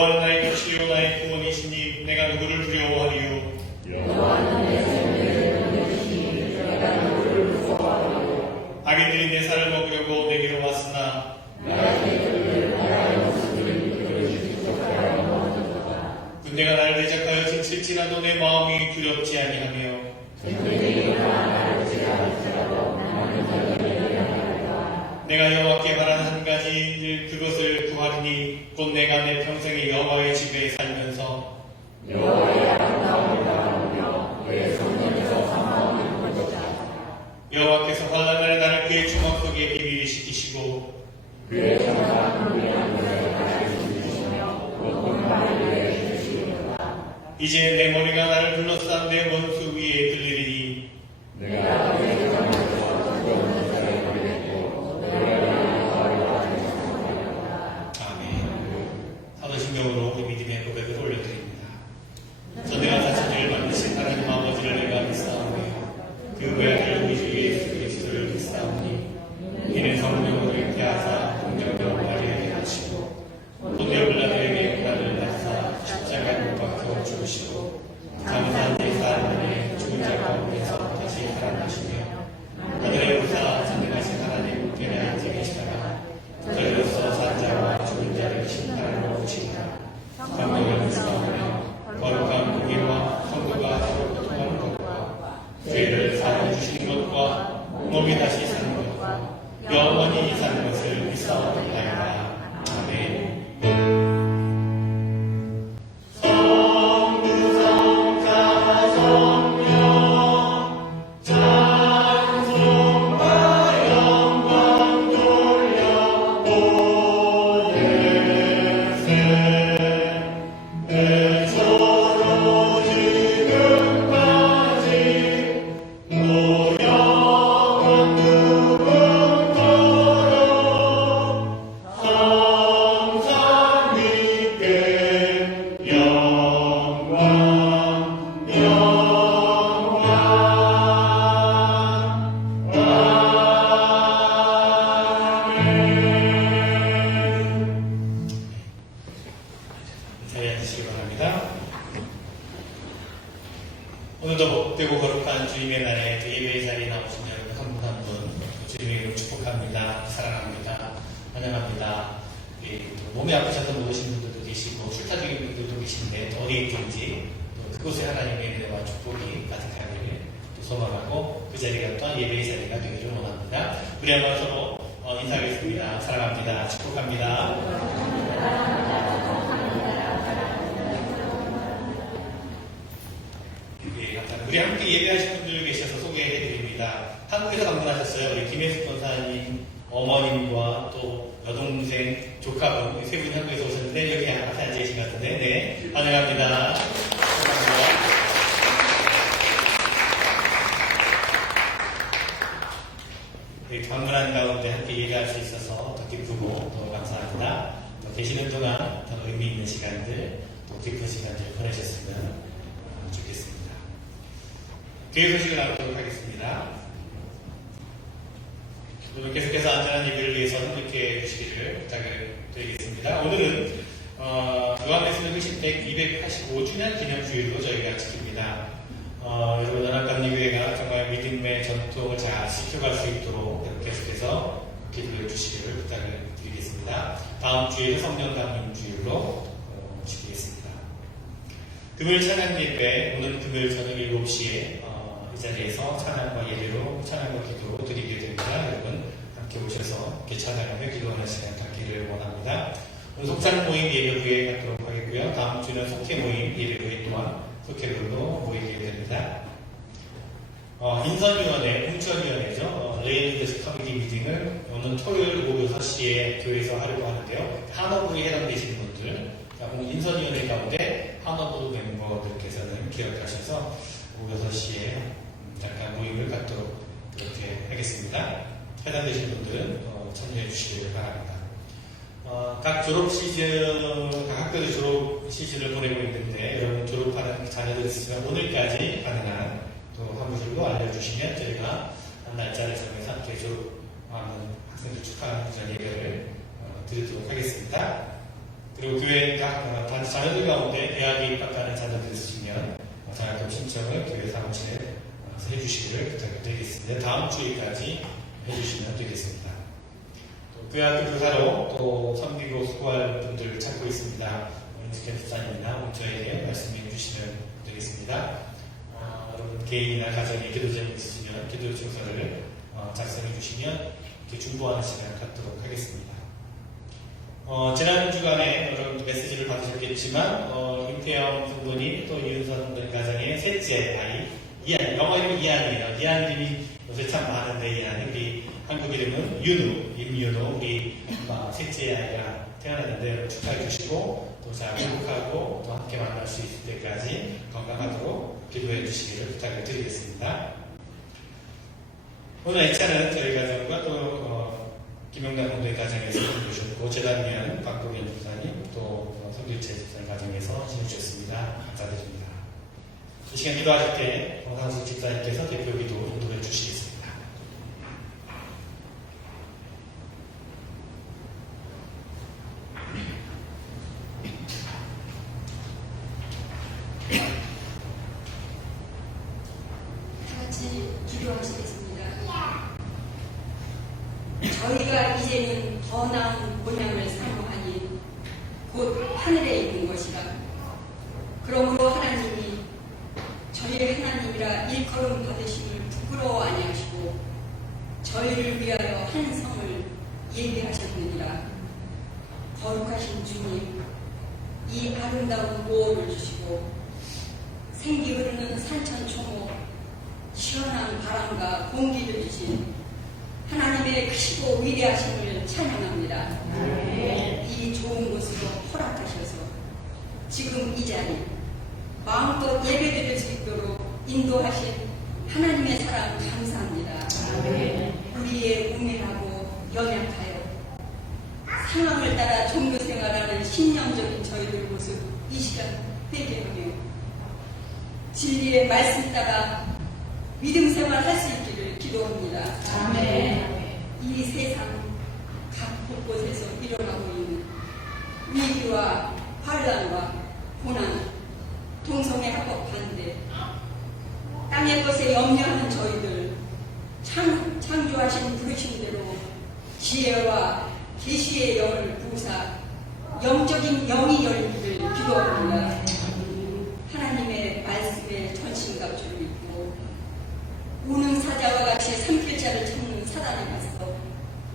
여호와는 나의 빛이요 나의 구원이시니 내가 누구를 두려워하리요. 여호와는 내 생명을 건지시니 내가 누구를 무서워하리요. 악인들이 내 살을 먹으려고 내게로 왔으나 나의 그들을 나라의 모습을 이끌어주지 못하여 먹었도다. 군대가 나를 대적하여 침칠지라도 내 마음이 두렵지 아니하며 적들이 나를 제압할지라도 나는 너희를 향하리라. 내가 여호와께 바라는 한 가지 일 그것을 구하리니 곧 내가 내 평생에 여호와의 집에 살면서 여호와의 아름다움을 바라보며 그의 성전에서 사모함을 보고자 여호와께서 환난 날에 나를 그의 주먹 속에 비밀히 시키시고 그의 정사함을 위한 것에 나를 지키시며 곧 공간을 위해 주시리로다. 이제 내 머리가 나를 둘러싼 내 원수 위에 들리리니 내가 그의 세상에서 두려운 자에 걸렸고 너희를 여호와를 찬송하리로다. 아멘. 사도신경으로 우리 믿음의 고백을 올려드립니다. 전능한 사천을 만드신 하나님 아버지를 내가 믿사오며 그 외아들 우리 주 예수 그리스도를 믿사오니 이는 성령으로 잉태하사 공정으로 마리아에게 하시고 본디오 빌라도에게 고난을 받사 십자가에 못 박혀 죽으시고 감사한 지 사흘 만에 죽은 자 가운데서 다시 살아나시며 하늘의 우사 전능하신 하나님 우편에 앉아 계시다가 저희로서 산자와 죽은 자를 심판하러 오시리라. 성령을 믿사오며 거룩한 공의와 성도가 서로 고통하는 것과 죄를 사하여 주시는 것과 몸이 다시 사는 것과 영원히 사는 것을 믿사옵나이다. 아멘. 자리에 앉으시기 바랍니다. 오늘도 복되고 거룩한 주님의 날에 예배의 자리에 나오신 여러분 한 분 한 분 주님의 이름 축복합니다. 사랑합니다. 환영합니다. 몸이 아프셔서 모으신 분들도 계시고 출타 중인 분들도 계신데 어디에 있든지 또 그곳에 하나님의 은혜와 축복이 가득하기를 또 소망하고 그 자리가 또한 예배의 자리가 되기를 원합니다. 우리 한번 서로 인사하겠습니다. 사랑합니다. 축복합니다. 우리 함께 예배하신 분들 계셔서 소개해드립니다. 한국에서 방문하셨어요. 우리 김혜숙 권사님 어머님과 또 여동생, 조카분 세 분이 한국에서 오셨는데 여기 앞에 앉아 계신 것 같은데 네, 환영합니다. 네, 방문한 가운데 함께 예배할 수 있어서 더 기쁘고 더 감사합니다. 더 계시는 동안 더 의미 있는 시간들, 또 깊은 시간들 보내셨으면 좋겠습니다. 교회 소식을 나누도록 하겠습니다. 오늘 계속해서 안전한 예배를 위해서 함께 해주시기를 부탁을 드리겠습니다. 오늘은 요한계시록 회심tek 285주년 기념주일로 저희가 지킵니다. 여러분 연합감리교회가 정말 믿음의 전통을 잘 지켜갈 수 있도록 계속해서 기도해 주시기를 부탁을 드리겠습니다. 다음 주에는 성령 강림주일로 지키겠습니다. 금요일 찬양 예배 오늘 금요일 저녁 7시에 이 자리에서 찬양과 예배로 찬양과 기도로 드리게 됩니다. 여러분 함께 오셔서 이렇게 찬양하며 기도하는 시간 갖기를 원합니다. 오늘 속찬 모임 예배 후에 갖도록 하겠고요. 다음 주는 속회 모임 예배 후에 또한 속회별로 모이게 됩니다. 인선위원회, 공천위원회죠. 레이드 커미티 미팅을 오늘 토요일 오후 6시에 교회에서 하려고 하는데요. 한원부에 해당되시는 분들, 오늘 인선위원회 가운데 한원부 멤버들께서는 기억하셔서 오후 6시에 잠깐 모임을 갖도록 그렇게 하겠습니다. 해당되신 분들은 참여해 주시길 바랍니다. 각 졸업 시즌, 각 학교들 졸업 시즌을 보내고 있는데 여러분 졸업하는 자녀들 있으면 오늘까지 가능한 또 사무실로 알려주시면 저희가 한 날짜를 정해서 함께 졸업하는 학생들 축하하는 그런 예배를 드리도록 하겠습니다. 그리고 교회 각 자녀들 가운데 대학에 입학하는 자녀들 있으시면 장학금 신청을 교회 사무실에 해주시기를 부탁드리겠습니다. 다음 주에까지 해주시면 되겠습니다. 또 교회학교 교사로 또 섬기고 수고할 분들 찾고 있습니다. 인스캔 수사님이나 저에게 말씀해 주시면 되겠습니다. 여러분 개인이나 가정에 기도제목이 있으시면 기도 증서를 작성해 주시면 중보하는 시간을 갖도록 하겠습니다. 지난 주간에 여러분 메시지를 받으셨겠지만 임태영 성도님 또 이윤서 성도님 가정의 셋째 아이 이한, 영어 이름 이한이에요. 이한 이름이 요새 참 많은데 이한 우리 한국 이름은 윤우, 임윤우 우리 셋째 아이가 태어났는데 축하해 주시고 또 잘 행복하고 또 함께 만날 수 있을 때까지 건강하도록 기도해 주시기를 부탁을 드리겠습니다. 오늘 애차는 저희 가정과 또 김용남 성도의 가정에서 해주셨고 재단위원 박동현 집사님 또 성교체 집사님 가정에서 지내주셨습니다. 감사드립니다. 이 시간 기도하실 때 정상수 집사님께서 대표 기도 인도해 주시겠습니다. 같이 기도하시겠습니다. 저희가 이제는 더 나은 본향을 사모하니 곧 하늘에 있는 것이라. 그러므로 하나님이 저희의 하나님이라 일컬음 받으심을 부끄러워 아니하시고 저희를 위하여 한 성을 예비하셨느니라. 거룩하신 주님, 이 아름다운 보호를 주시고 생기 흐르는 산천초목 시원한 바람과 공기를 주신 하나님의 크시고 위대하심을 찬양합니다. 이 좋은 곳으로 허락하셔서 지금 이 자리 마음껏 예배드릴 수 있도록 인도하신 하나님의 사랑 감사합니다. 우리의 우매하고 연약하여 상황을 따라 종교생활하는 신령적인 저희들 모습 이 시간 회개하며 진리의 말씀 따라 믿음 생활 할 수 있기를 기도합니다. 이 세상 각 곳곳에서 일어나고 있는 위기와 환란과 고난, 동성애 합법 반대, 땅의 것에 염려하는 저희들 창조하신 부르심대로 지혜와 계시의 영을 부사 영적인 영이 열리기를 기도합니다. 하나님의 말씀에 전신갑주를 입고 우는 사자와 같이 삼킬 자를 찾는 사단에 맞서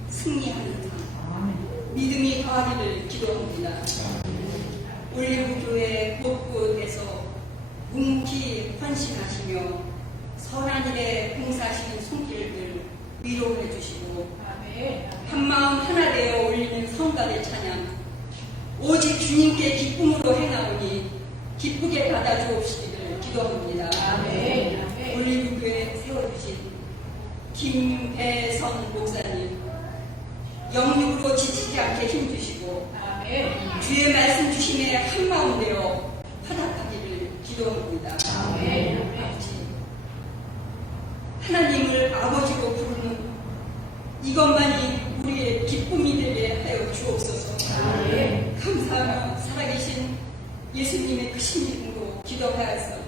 승리하는 삶, 믿음이 더하기를 기도합니다. 올리브교회 곳곳에서 묵묵히 헌신하시며 선한 일에 봉사하시는 손길들 위로해 주시고 한마음 하나 되어 올리는 성가대 찬양 오직 주님께 기쁨으로 행하오니 기쁘게 받아주옵시기를 기도합니다. 올리브교회 세워주신 김배선 목사님 영육으로 지치지 않게 힘주시고 주의 말씀 주심에 한마음 되어 화답하기를 기도합니다. 아버지, 하나님을 아버지로 부르는 이것만이 우리의 기쁨이 되게 하여 주옵소서. 감사하며 살아계신 예수님의 크신 이름으로 기도하였습니다.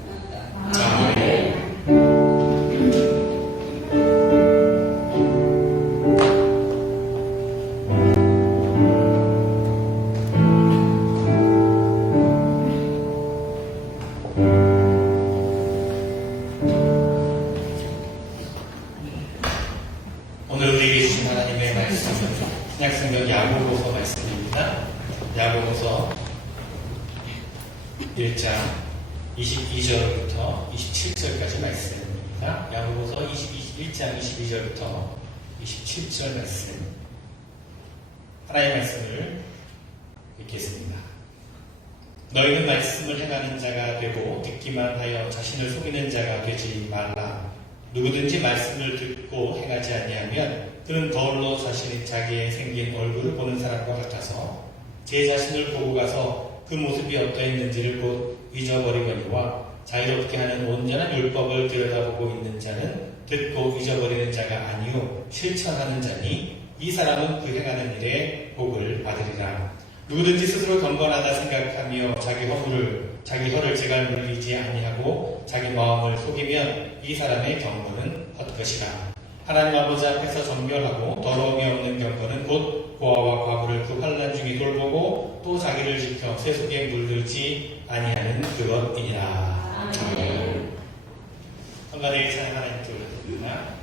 아멘. 오늘 우리에게 주신 하나님의 말씀은 신약성경 야고보서 말씀입니다. 야고보서 1장 22절부터 27절까지 말씀입니다. 야고보서 1장 22절부터 27절 말씀. 하나님의 말씀을 읽겠습니다. 너희는 말씀을 행하는 자가 되고 듣기만 하여 자신을 속이는 자가 되지 말라. 누구든지 말씀을 듣고 행하지 아니하면 그는 거울로 자기의 생긴 얼굴을 보는 사람과 같아서 제 자신을 보고 가서 그 모습이 어떠했는지를 곧 잊어버리거니와 자유롭게 하는 온전한 율법을 들여다보고 있는 자는 듣고 잊어버리는 자가 아니요 실천하는 자니 이 사람은 그 행하는 일에 복을 받으리라. 누구든지 스스로 경건하다 생각하며 자기 혀를 제갈 물리지 아니하고 자기 마음을 속이면 이 사람의 경건은 헛것이라. 하나님 아버지 앞에서 정결하고 더러움이 없는 경건은 곧 고아와 과부를 그 환난 중에 돌보고 또 자기를 지켜 세속에 물들지 아니하는 그것이니라. 아멘. 성가대의 찬양 하나님께 올려드립니다.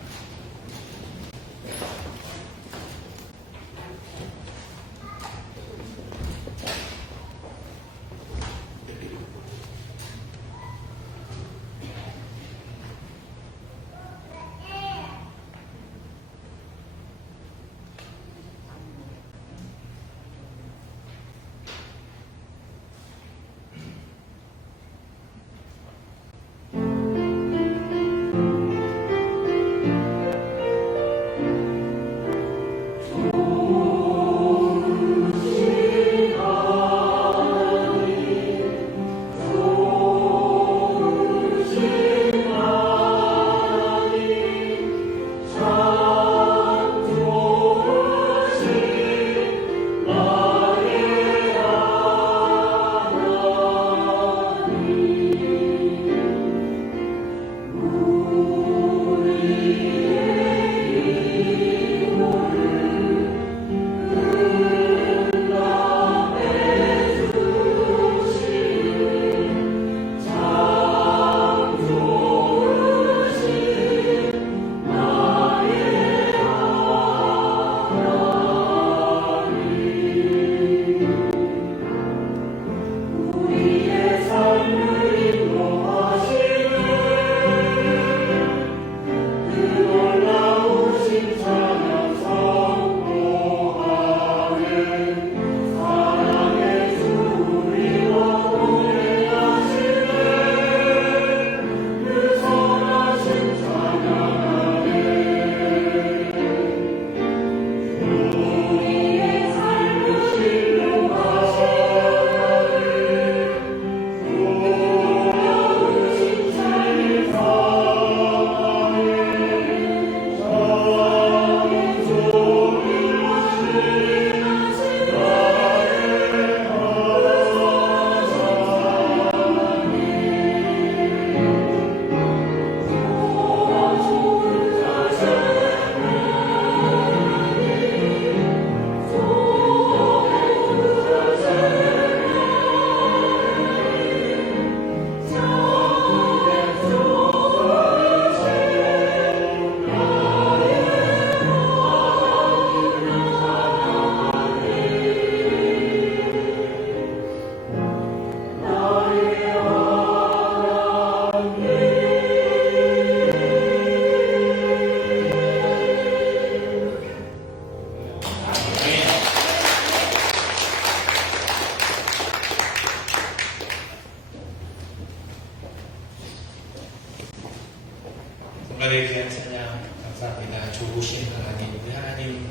정말에 대한 찬양 감사합니다. 좋으신 하나님, 우리 하나님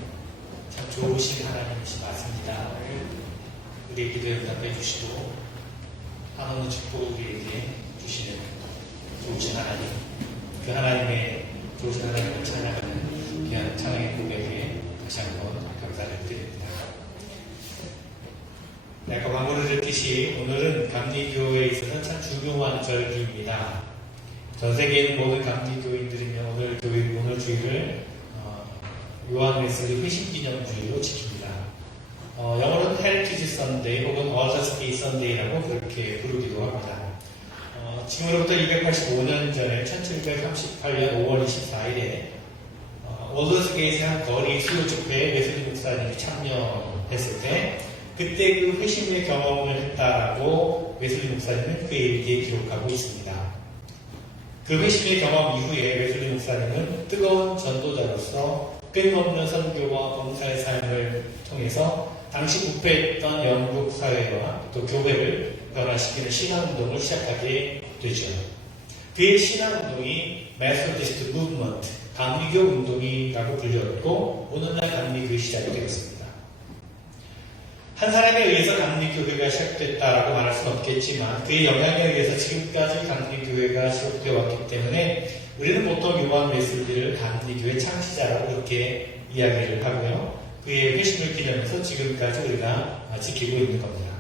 참 좋으신 하나님이시 맞습니다. 우리의 기도에 응답해 주시고 한없는 축복을 우리에게 주시는 좋으신 하나님, 그 하나님의 좋으신 하나님을 찬양하는 귀한 찬양의 고백에 다시 한번 감사를 드립니다. 아까 광고를 듣듯이 오늘은 감리교회에 있어서 참 중요한 절기입니다. 전 세계에 있는 모든 감리교인들이면 오늘 주일을 요한 웨슬리 회심기념주의로 지킵니다. 영어로는 헤리티지 선데이 혹은 어저스 데이 선데이라고 그렇게 부르기도 합니다. 지금으로부터 285년 전에 1738년 5월 24일에 올더스 게이트의 한 거리 수요 집회에 웨슬리 목사님이 참여했을 때 그때 그 회심의 경험을 했다라고 웨슬리 목사님은 그의 일기에 기록하고 있습니다. 그 회심의 경험 이후에 웨슬리 목사님은 뜨거운 전도자로서 끊임없는 선교와 봉사의 삶을 통해서 당시 부패했던 영국 사회와 또 교회를 변화시키는 신앙운동을 시작하게 되죠. 그의 신앙운동이 메소디스트 무브먼트, 감리교 운동이라고 불렸고 오늘날 감리교의 시작이 되었습니다. 한 사람에 의해서 감리교회가 시작됐다라고 말할 수는 없겠지만 그의 영향에 의해서 지금까지 감리교회가 시작되어 왔기 때문에 우리는 보통 요한 웨슬리를 감리교회 창시자라고 그렇게 이야기를 하고요. 그의 회심을 기념해서 지금까지 우리가 지키고 있는 겁니다.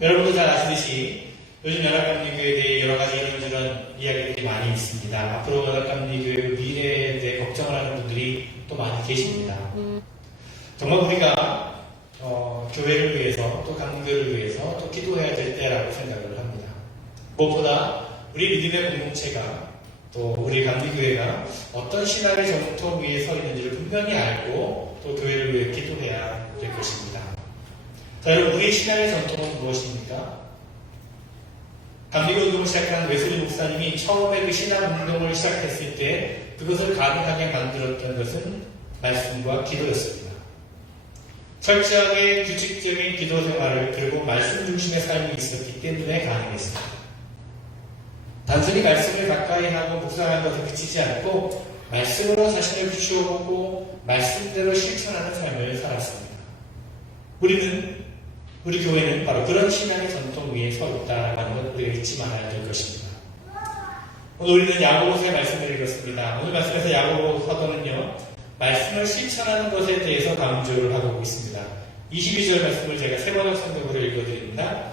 여러분도 잘 아시듯이 요즘 연합감리교회에 대해 여러 가지 이런저런 이야기들이 많이 있습니다. 앞으로 연합감리교회 미래에 대해 걱정을 하는 분들이 또 많이 계십니다. 정말 우리가 교회를 위해서 또 감리교회를 위해서 또 기도해야 될 때라고 생각을 합니다. 무엇보다 우리 믿음의 공동체가 또 우리 감리교회가 어떤 신앙의 전통 위에 서 있는지를 분명히 알고 또 교회를 위해 기도해야 될 것입니다. 자, 여러분, 우리의 신앙의 전통은 무엇입니까? 감리교 운동을 시작한 웨슬리 목사님이 처음에 그 신앙 운동을 시작했을 때 그것을 가능하게 만들었던 것은 말씀과 기도였습니다. 철저하게 규칙적인 기도 생활을 그리고 말씀 중심의 삶이 있었기 때문에 가능했습니다. 단순히 말씀을 가까이 하고 묵상하는 것에 그치지 않고 말씀으로 자신을 비추어보고 말씀대로 실천하는 삶을 살았습니다. 우리 교회는 바로 그런 신앙의 전통 위에 서 있다라는 것 우리가 잊지 말아야 될 것입니다. 오늘 우리는 야고보서의 말씀을 읽었습니다. 오늘 말씀에서 야고보 사도는요, 말씀을 실천하는 것에 대해서 강조를 하고 있습니다. 22절 말씀을 제가 세번역 성경으로 읽어드립니다.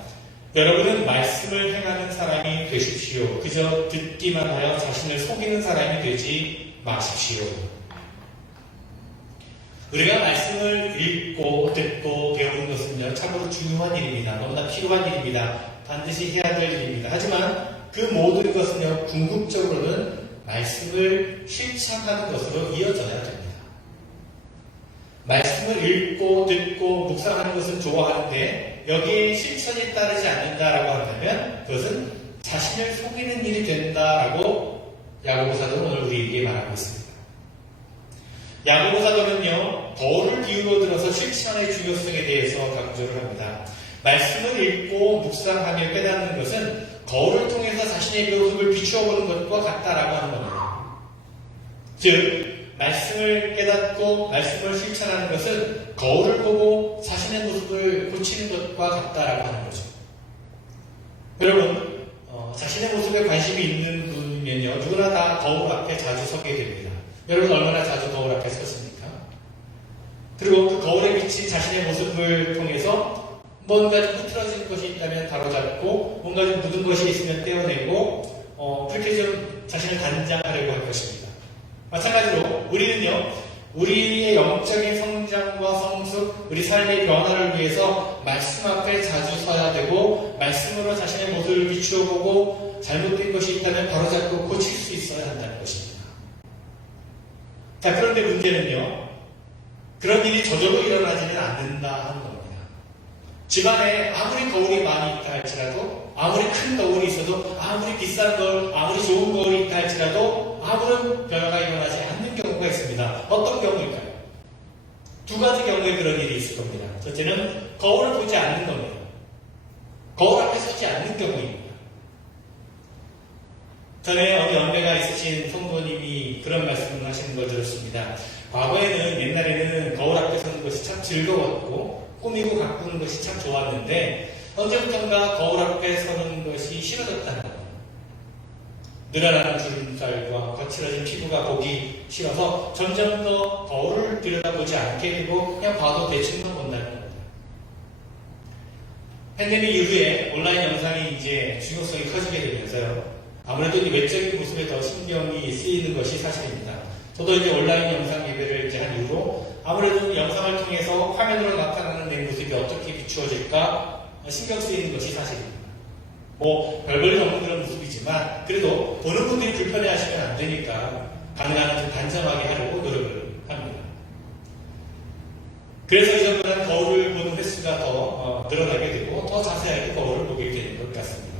여러분은 말씀을 행하는 사람이 되십시오. 그저 듣기만 하여 자신을 속이는 사람이 되지 마십시오. 우리가 말씀을 읽고 듣고 배우는 것은요, 참으로 중요한 일입니다. 너무나 필요한 일입니다. 반드시 해야 될 일입니다. 하지만 그 모든 것은요, 궁극적으로는 말씀을 실천하는 것으로 이어져야 됩니다. 말씀을 읽고 듣고 묵상하는 것은 좋아하는데 여기에 실천이 따르지 않는다라고 한다면 그것은 자신을 속이는 일이 된다라고 야고보 사도는 오늘 우리에게 말하고 있습니다. 야고보 사도는요, 거울을 기울여 들어서 실천의 중요성에 대해서 강조를 합니다. 말씀을 읽고 묵상하며 깨닫는 것은 거울을 통해서 자신의 모습을 비추어보는 것과 같다라고 하는 겁니다. 즉, 말씀을 깨닫고 말씀을 실천하는 것은 거울을 보고 자신의 모습을 고치는 것과 같다라고 하는 거죠. 여러분, 자신의 모습에 관심이 있는 분이면요, 누구나 다 거울 앞에 자주 서게 됩니다. 여러분 얼마나 자주 거울 앞에 섰습니까? 그리고 그 거울에 비친 자신의 모습을 통해서 뭔가 좀 흐트러진 것이 있다면 바로잡고 뭔가 좀 묻은 것이 있으면 떼어내고 그렇게 좀 자신을 단장하려고 할 것입니다. 마찬가지로 우리는요, 우리의 영적인 성장과 성숙, 우리 삶의 변화를 위해서 말씀 앞에 자주 서야 되고 말씀으로 자신의 모습을 비추어보고 잘못된 것이 있다면 바로잡고 고칠 수 있어야 한다는 것입니다. 자, 그런데 문제는요, 그런 일이 저절로 일어나지는 않는다 하는 겁니다. 집안에 아무리 거울이 많이 있다 할지라도, 아무리 큰 거울이 있어도, 아무리 비싼 거울, 아무리 좋은 거울이 있다 할지라도 아무런 변화가 일어나지 않는 경우가 있습니다. 어떤 경우일까요? 두 가지 경우에 그런 일이 있을 겁니다. 첫째는 거울을 보지 않는 겁니다. 거울 앞에 서지 않는 경우입니다. 전에 어디 연배가 있으신 성도님이 그런 말씀을 하시는 걸 들었습니다. 과거에는, 옛날에는 거울 앞에 서는 것이 참 즐거웠고 꾸미고 가꾸는 것이 참 좋았는데 언제부턴가 거울 앞에 서는 것이 싫어졌다는 겁니다. 늘어나는 주름살과 거칠어진 피부가 보기 싫어서 점점 더 거울을 들여다보지 않게 되고 그냥 봐도 대충만 본다는 겁니다. 팬데믹 이후에 온라인 영상이 이제 중요성이 커지게 되면서요, 아무래도 이 외적인 모습에 더 신경이 쓰이는 것이 사실입니다. 저도 이제 온라인 영상 예배를 이제 한 이후로 아무래도 영상을 통해서 화면으로 나타나는 내 모습이 어떻게 비추어질까 신경 쓰이는 것이 사실입니다. 별볼일 없는 그런 모습이지만 그래도 보는 분들이 불편해하시면 안 되니까 가능한 좀 단정하게 하려고 노력을 합니다. 그래서 이전보다는 거울을 보는 횟수가 더 늘어나게 되고 더 자세하게 거울을 보게 되는 것 같습니다.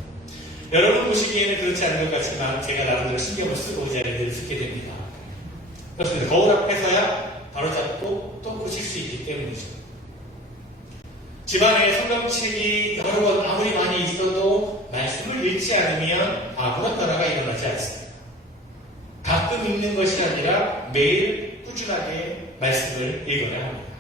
여러분 보시기에는 그렇지 않은 것 같지만 제가 나름대로 신경을 쓰고 자리를 쓰게 됩니다. 그렇습니다. 거울 앞에 서야 바로잡고 또 고칠 수 있기 때문이죠. 집안에 성경책이 여러 권 아무리 많이 있어도 말씀을 읽지 않으면 아무런 변화가 일어나지 않습니다. 가끔 읽는 것이 아니라 매일 꾸준하게 말씀을 읽어야 합니다.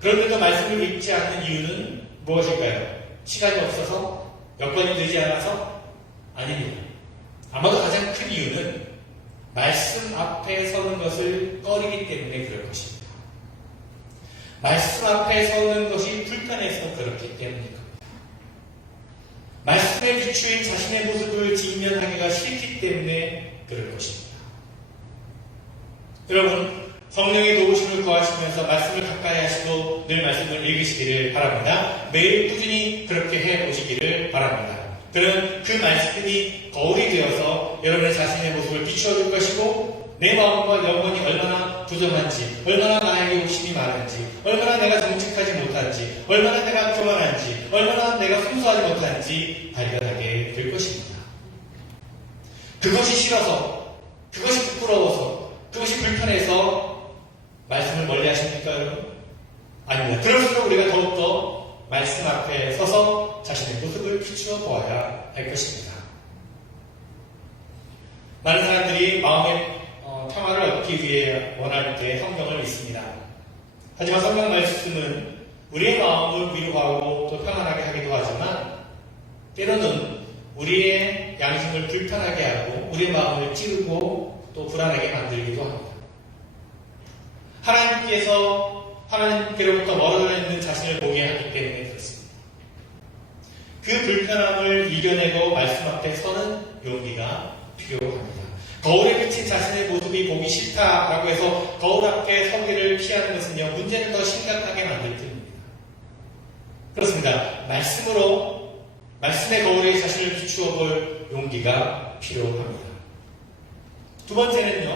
그런데도 말씀을 읽지 않는 이유는 무엇일까요? 시간이 없어서? 여건이 되지 않아서? 아닙니다. 아마도 가장 큰 이유는 말씀 앞에 서는 것을 꺼리기 때문에 그럴 것입니다. 말씀 앞에 서는 것이 불편해서 그렇기 때문일 겁니다. 말씀에 비추인 자신의 모습을 직면하기가 싫기 때문에 그럴 것입니다. 여러분, 성령의 도우심을 구하시면서 말씀을 가까이 하시고 늘 말씀을 읽으시기를 바랍니다. 매일 꾸준히 그렇게 해보시기를 바랍니다. 그러면 그 말씀이 거울이 되어서 여러분의 자신의 모습을 비추어줄 것이고 내 마음과 영혼이 얼마나 부정한지, 얼마나 나에게 욕심이 많은지, 얼마나 내가 정직하지 못한지, 얼마나 내가 교만한지, 얼마나 내가 순수하지 못한지 발견하게 될 것입니다. 그것이 싫어서, 그것이 부끄러워서, 그것이 불편해서 말씀을 멀리 하십니까, 여러분? 아닙니다. 그럴수록 우리가 더욱더 말씀 앞에 서서 자신의 모습을 비추어 보아야 할 것입니다. 많은 사람들이 마음의 평화를 얻기 위해 원할 때 성경을 읽습니다. 하지만 성경 말씀은 우리의 마음을 위로하고 또 평안하게 하기도 하지만 때로는 우리의 양심을 불편하게 하고 우리의 마음을 찌르고 또 불안하게 만들기도 합니다. 하나님께로부터 멀어져 있는 자신을 보게 하기 때문에 그렇습니다. 그 불편함을 이겨내고 말씀 앞에 서는 용기가 필요합니다. 거울에 비친 자신의 모습이 보기 싫다라고 해서 거울 앞에 서기를 피하는 것은요, 문제를 더 심각하게 만들 뿐입니다. 그렇습니다. 말씀의 거울에 자신을 비추어 볼 용기가 필요합니다. 두 번째는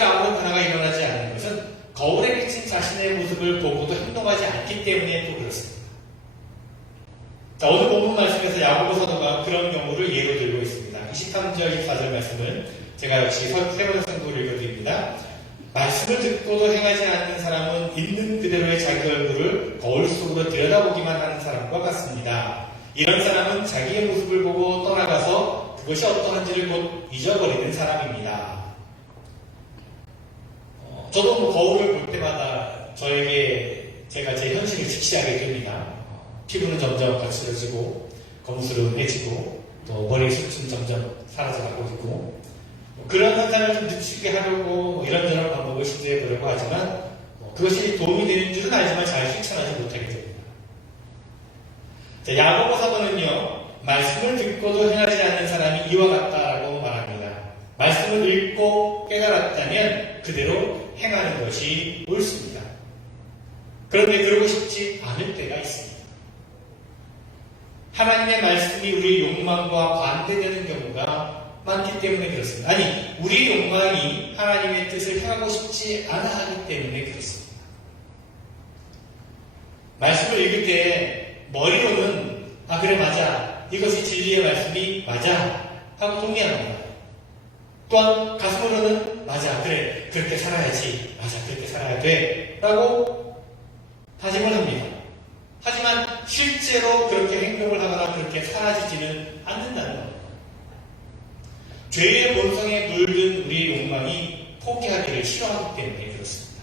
아무런 변화가 일어나지 않는 것은 거울에 비친 자신의 모습을 보고도 행동하지 않기 때문에 또 그렇습니다. 자, 오늘 본문 말씀에서 야고보 사도가 그런 경우를 예로 들고 있습니다. 23절, 24절 말씀을 제가 역시 세번 성도를 읽어드립니다. 말씀을 듣고도 행하지 않는 사람은 있는 그대로의 자기 얼굴을 거울 속으로 들여다보기만 하는 사람과 같습니다. 이런 사람은 자기의 모습을 보고 떠나가서 그것이 어떠한지를 곧 잊어버리는 사람입니다. 저도 거울을 볼 때마다 제가 제 현실을 직시하게 됩니다. 피부는 점점 거칠어지고 검술해지고 또 머리 숱은 점점 사라져가고 있고 그런 현상을 좀 늦추게 하려고 이런저런 방법을 시도해 보려고 하지만 그것이 도움이 되는 줄은 알지만 잘 실천하지 못하게 됩니다. 자, 야고보 사도는요, 말씀을 듣고도 행하지 않는 사람이 이와 같다라고 말합니다. 말씀을 읽고 깨달았다면 그대로 행하는 것이 옳습니다. 그런데 그러고 싶지 않을 때가 있습니다. 하나님의 말씀이 우리의 욕망과 반대되는 경우가 많기 때문에 그렇습니다. 아니, 우리의 욕망이 하나님의 뜻을 행하고 싶지 않아 하기 때문에 그렇습니다. 말씀을 읽을 때 머리로는 그래 맞아, 이것이 진리의 말씀이 맞아 하고 동의합니다. 또한 가슴으로는 맞아, 그래, 그렇게 살아야지, 맞아, 그렇게 살아야 돼 라고 다짐을 합니다. 하지만 실제로 그렇게 행동을 하거나 그렇게 사라지지는 않는다는 겁니다. 죄의 본성에 물든 우리의 욕망이 포기하기를 싫어하기 때문에 그렇습니다.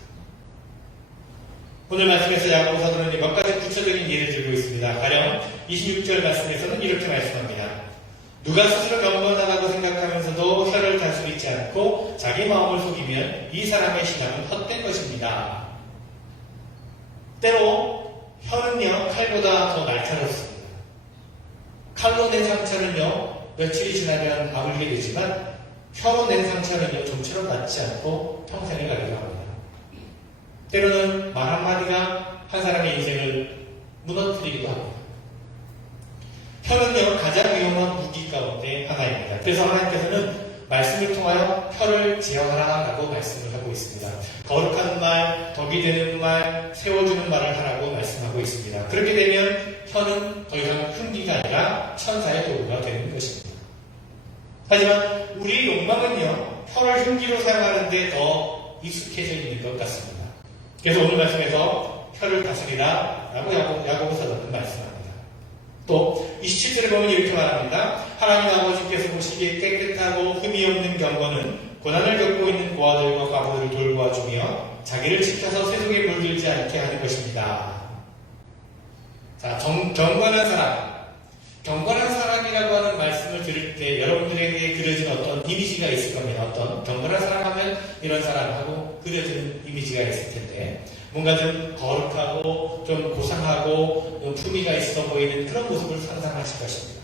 오늘 말씀에서 야고보 사도는 몇 가지 구체적인 예를 들고 있습니다. 가령 26절 말씀에서는 이렇게 말씀합니다. 누가 스스로 경건하다고 생각하면서도 혀를 다스리지 않고 자기 마음을 속이면 이 사람의 신앙은 헛된 것입니다. 때로 혀는요, 칼보다 더 날카롭습니다. 칼로 낸 상처는요, 며칠이 지나면 아물게 되지만 혀로 낸 상처는요, 좀처럼 낫지 않고 평생을 가기도 합니다. 때로는 말 한마디가 한 사람의 인생을 무너뜨리기도 합니다. 혀는요, 가장 위험한 무기 가운데 하나입니다. 그래서 하나님께서는 말씀을 통하여 혀를 제어하라라고 말씀을 하고 있습니다. 거룩한 말, 덕이 되는 말, 세워주는 말을 하라고 말씀하고 있습니다. 그렇게 되면 혀는 더 이상 흠기가 아니라 천사의 도구가 되는 것입니다. 하지만 우리의 욕망은요, 혀를 흠기로 사용하는데 더 익숙해져 있는 것 같습니다. 그래서 오늘 말씀에서 혀를 다스리라 라고 야고보 사도는 말씀합니다. 또 27절에 보면 이렇게 말합니다. 하나님 아버지께서 보시기에 깨끗하고 흠이 없는 경건은 고난을 겪고 있는 고아들과 과부들을 돌보아주며 자기를 지켜서 세속에 물들지 않게 하는 것입니다. 자, 경건한 사람이라고 하는 말씀을 들을 때 여러분들에게 그려진 어떤 이미지가 있을 겁니다. 어떤 경건한 사람 하면 이런 사람하고 그려지는 이미지가 있을 텐데 뭔가 좀 거룩하고 좀 고상하고 좀 품위가 있어 보이는 그런 모습을 상상하실 것입니다.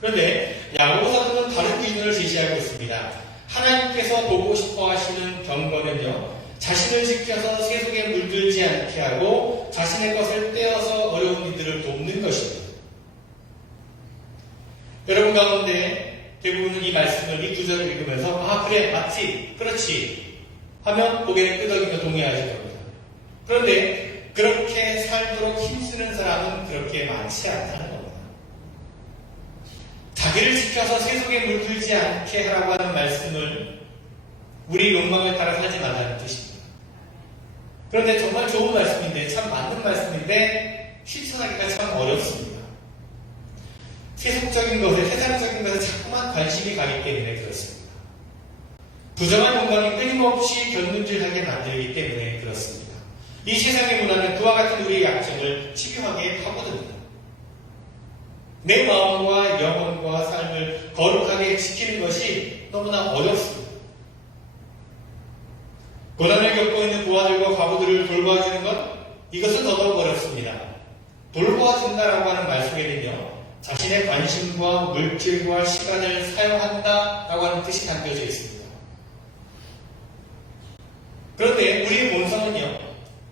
그런데 야고보 사도는 다른 기준을 제시하고 있습니다. 하나님께서 보고 싶어 하시는 경건은요, 자신을 지켜서 세속에 물들지 않게 하고 자신의 것을 떼어서 어려운 이들을 돕는 것입니다. 여러분 가운데 대부분은 이 말씀을, 이 구절을 읽으면서 아 그래 맞지 그렇지 하면 고개를 끄덕이며 동의하실 겁니다. 그런데 그렇게 살도록 힘쓰는 사람은 그렇게 많지 않다는 겁니다. 자기를 지켜서 세속에 물들지 않게 하라고 하는 말씀을 우리 욕망에 따라 살지 말라는 뜻입니다. 그런데 정말 좋은 말씀인데, 참 맞는 말씀인데 실천하기가 참 어렵습니다. 세속적인 것에, 세상적인 것에 자꾸만 관심이 가기 때문에 그렇습니다. 부정한 건강이 끊임없이 견문질하게 만들기 때문에 그렇습니다. 이 세상의 문화는 그와 같은 우리의 약점을 집요하게 파고듭니다. 내 마음과 영혼과 삶을 거룩하게 지키는 것이 너무나 어렵습니다. 고난을 겪고 있는 부하들과 과부들을 돌봐주는 것, 이것은 더더욱 어렵습니다. 돌봐준다라고 하는 말 속에는요, 자신의 관심과 물질과 시간을 사용한다라고 하는 뜻이 담겨져 있습니다. 그런데 우리의 본성은요,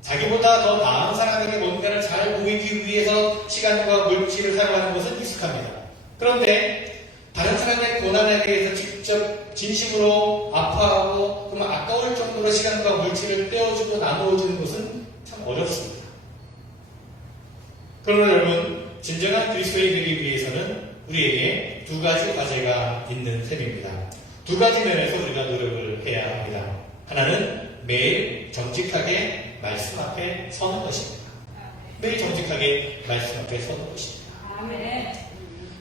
자기보다 더 나은 사람에게 뭔가를 잘 보이기 위해서 시간과 물질을 사용하는 것은 익숙합니다. 그런데 다른 사람의 고난에 대해서 직접 진심으로 아파하고 그러면 아까울 정도로 시간과 물질을 떼어주고 나누어주는 것은 참 어렵습니다. 그러나 여러분, 진정한 그리스도인들이 위해서는 우리에게 두 가지 과제가 있는 셈입니다. 두 가지 면에서 우리가 노력을 해야 합니다. 하나는 매일 정직하게 말씀 앞에 서는 것입니다. 매일 정직하게 말씀 앞에 서는 것입니다.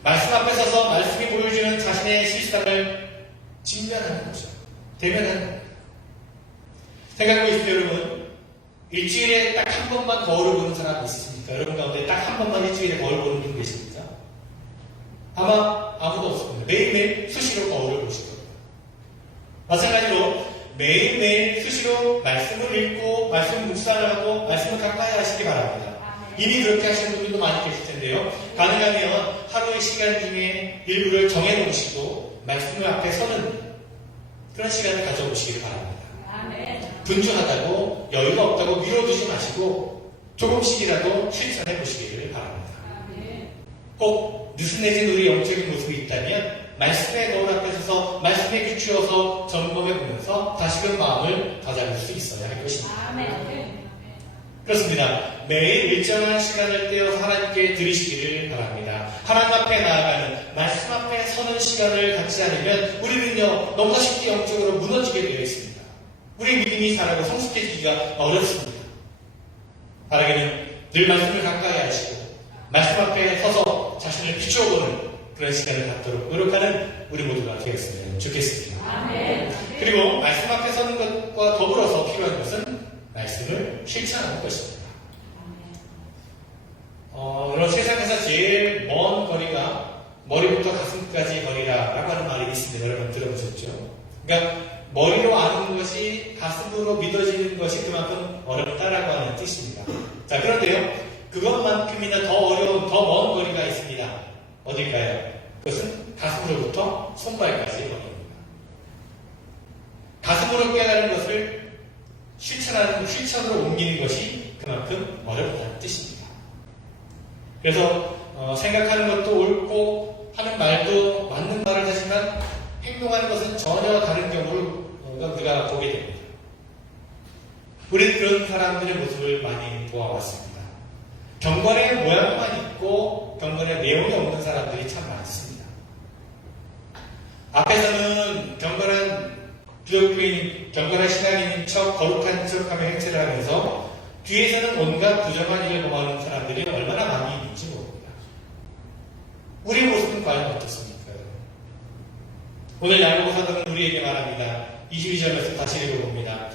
말씀 앞에 서서 말씀이 보여주는 자신의 실상을 직면하는 거죠. 대면하는 거죠. 생각해보십시오, 여러분. 일주일에 딱 한 번만 거울을 보는 사람 있으십니까? 여러분 가운데 딱 한 번만 일주일에 거울 보는 분 계십니까? 아마 아무도 없을 겁니다. 매일매일 수시로 거울을 보실 겁니다. 마찬가지로 매일매일 수시로 말씀을 읽고 말씀 묵상을 하고 말씀을 가까이 하시기 바랍니다. 이미 그렇게 하시는 분들도 많이 계실 텐데요. 가능하면 하루의 시간 중에 일부를 정해놓으시고 말씀을 앞에 서는 그런 시간을 가져보시기 바랍니다. 분주하다고 여유가 없다고 미뤄두지 마시고 조금씩이라도 실천해 보시기를 바랍니다. 꼭 느슨해진 우리 영적인 모습이 있다면 말씀의 거울 앞에 서서 말씀에 비추어서 점검해 보면서 다시금 마음을 다잡을 수 있어야 할 것입니다. 그렇습니다. 매일 일정한 시간을 떼어 하나님께 드리시기를 바랍니다. 하나님 앞에 나아가는 말씀 앞에 서는 시간을 갖지 않으면 우리는요 너무나 쉽게 영적으로 무너지게 되어 있습니다. 우리 믿음이 자라고 성숙해지기가 어렵습니다. 바라기는 늘 말씀을 가까이 하시고 말씀 앞에 서서 자신을 비추어보는 그런 시간을 갖도록 노력하는 우리 모두가 되었으면 좋겠습니다. 그리고 말씀 앞에 서는 것과 더불어서 필요한 것은 말씀을 실천하는 것입니다. 여러분, 세상에서 제일 먼 거리가 머리부터 가슴까지 거리라라고 하는 말이 있습니다. 여러분 들어보셨죠? 그러니까 머리로 아는 것이 가슴으로 믿어지는 것이 그만큼 어렵다라고 하는 뜻입니다. 자, 그런데요, 그것만큼이나 더 어려운, 더 먼 거리가 있습니다. 어딜까요? 그것은 가슴으로부터 손발까지 거리입니다. 가슴으로 깨달은 것을 실천으로 옮기는 것이 그만큼 어렵다는 뜻입니다. 그래서 생각하는 것도 옳고 하는 말도 맞는 말을 하지만 행동하는 것은 전혀 다른 경우를 우리가 보게 됩니다. 우리는 그런 사람들의 모습을 많이 보아왔습니다. 경건의 모양만 있고 경건의 내용이 없는 사람들이 참 많습니다. 앞에서는 경건한 기독교인, 경건한 신앙인인 척, 거룩한 척하며 행세를 하면서 뒤에서는 온갖 부정한 일을 범하는 사람들이 얼마나 많이 있는지 모릅니다. 우리 모습은 과연 어떻습니까? 오늘 야고보 사도는 우리에게 말합니다. 22절에서 다시 읽어봅니다.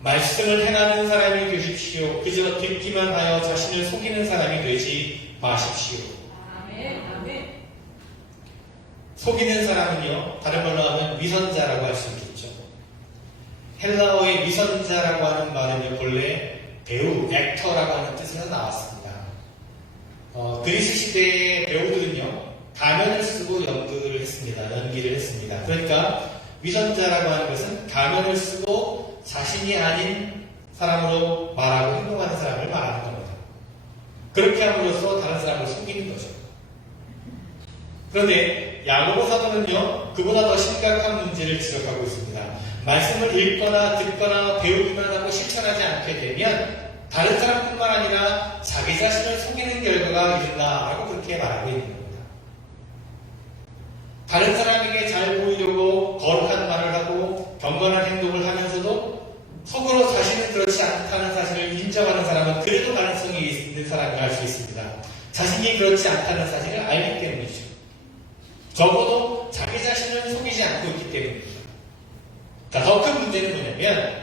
말씀을 행하는 사람이 되십시오. 그저 듣기만 하여 자신을 속이는 사람이 되지 마십시오. 속이는 사람은요, 다른 말로 하면 위선자라고 할 수 있겠죠. 헬라어의 위선자라고 하는 말은 본래 배우, 액터라고 하는 뜻에서 나왔습니다. 그리스 시대의 배우들은요, 가면을 쓰고 연극을 했습니다. 연기를 했습니다. 그러니까 위선자라고 하는 것은 가면을 쓰고 자신이 아닌 사람으로 말하고 행동하는 사람을 말하는 겁니다. 그렇게 함으로써 다른 사람을 속이는 거죠. 그런데 야고보 사도는요, 그보다 더 심각한 문제를 지적하고 있습니다. 말씀을 읽거나 듣거나 배우기만 하고 실천하지 않게 되면 다른 사람뿐만 아니라 자기 자신을 속이는 결과가 이른다라고 그렇게 말하고 있는 겁니다. 다른 사람에게 잘 보이려고 거룩한 말을 하고 경건한 행동을 하면서도 속으로 자신은 그렇지 않다는 사실을 인정하는 사람은 그래도 가능성이 있는 사람이 할 수 있습니다. 자신이 그렇지 않다는 사실을 알기 때문이죠. 적어도 자기 자신을 속이지 않고 있기 때문입니다. 자, 더 큰 문제는 뭐냐면